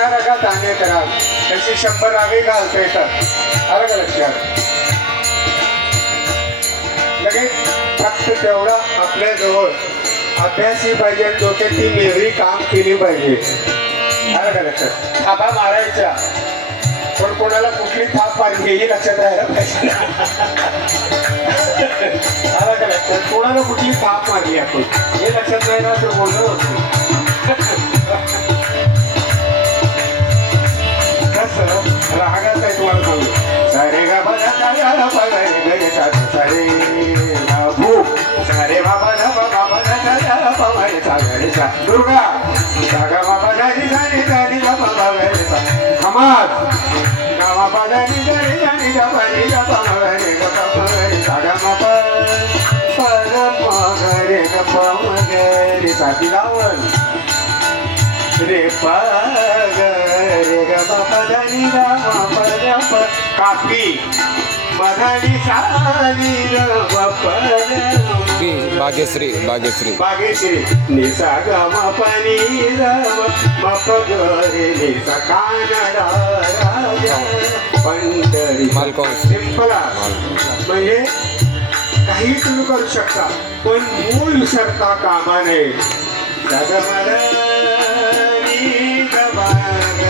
एका रागात धान्य करा त्याची शंभर रागे घालता येतात आलं का लक्षात? लगेच फक्त तेवढा आपल्या जवळ अभ्यासही पाहिजे आणि डोक्यात ती मेहरी काम केली पाहिजे. आलं का लक्षात? थापा मारायच्या पण कोणाला कुठली थाप मारली हेही लक्षात राहायला पाहिजे आलं का लक्षात? कोणाला कुठली थाप मारली आपण? हे लक्षात नाही ना तर बोलणं होतं. कसं रागाच आहे तुम्हाला सांगू सारे रे बाबा बाबा सा रे सा बाबा बाबा रे बाबा धा नी बाबा रे गा बाबा रे सा गा पा रे पा रे सा दिलावन रे पा ग रे ग मा पा धा नी धा मा पा धा पा कापी. मधानी सानी र मा पा धा बी भाग्यश्री. भाग्यश्री बागेश्री निसा ग मा र मा प ग रे निसा कानडा पंढरी. सिंपल. म्हणजे काही तुम्ही करू शकता पण मूळ विसरता कामा नये. गगमदनी गबाग,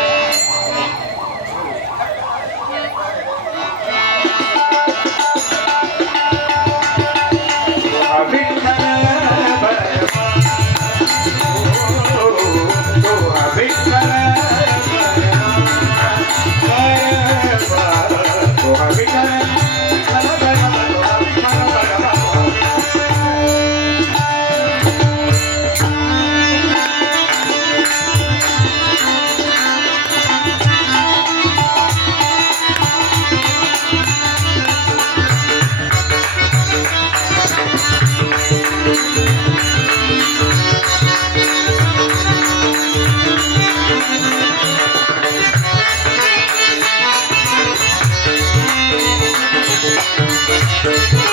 Thank